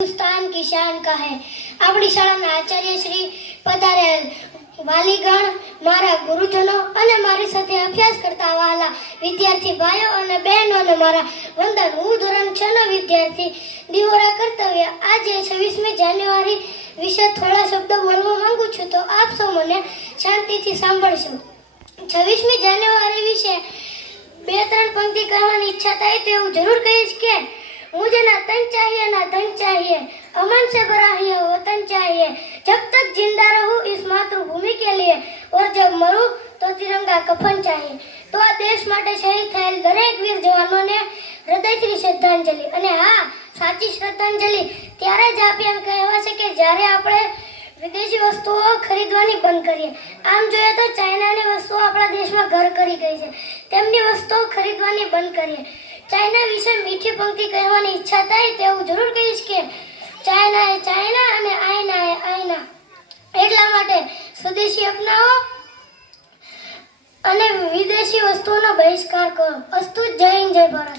हिंदुस्तान की शान का है। આપણી શાળાના આચાર્ય શ્રી પધારેલ વાલીગણ, મારા ગુરુજનો અને મારી સાથે અભ્યાસ કરતા વહાલા વિદ્યાર્થી ભાઈઓ અને બહેનોને મારા વંદન। હું ધોરણ 6 નો વિદ્યાર્થી દિહોરા કર્તવ્ય આજે 26મી જાન્યુઆરી વિશે થોડા શબ્દો બોલવા માંગુ છું, તો આપ સૌ મને શાંતિથી સાંભળશો। 26મી જાન્યુઆરી વિશે બે ત્રણ પંક્તિ કહેવાની ઈચ્છા થાય તો એવું જરૂર કહીશ કે मुझे ना तन चाहिए ना धन चाहिए, अमन से भरा ही वतन चाहिए। जब तक जिंदा रहूं इस मातृभूमि के लिए और जब मरूं तो तिरंगा कफन चाहिए। तो आ देश માટે શહીદ થયેલ દરેક વીર જવાનોને હૃદયથી શ્રદ્ધાંજલિ। અને હા, સાચી શ્રદ્ધાંજલિ ત્યારે જ આપીએ એમ કહેવાશે કે જ્યારે આપણે વિદેશી વસ્તુઓ ખરીદવાની બંધ કરીએ। આમ જોઈએ તો ચાઇનાની વસ્તુઓ આપણા દેશમાં ઘર કરી ગઈ છે, તેમની વસ્તુઓ ખરીદવાની બંધ કરીએ। ચાઇના વિશે મીઠી પંક્તિ કહેવાની ઈચ્છા થાય તો એવું જરૂર કહીશ કે ચાઇના એ ચાઇના અને આઈના એ આઈના। એટલા માટે સ્વદેશી અપનાવો અને વિદેશી વસ્તુઓનો બહિષ્કાર કરો। અસ્તુ, જય હિન્દ, જય ભારત।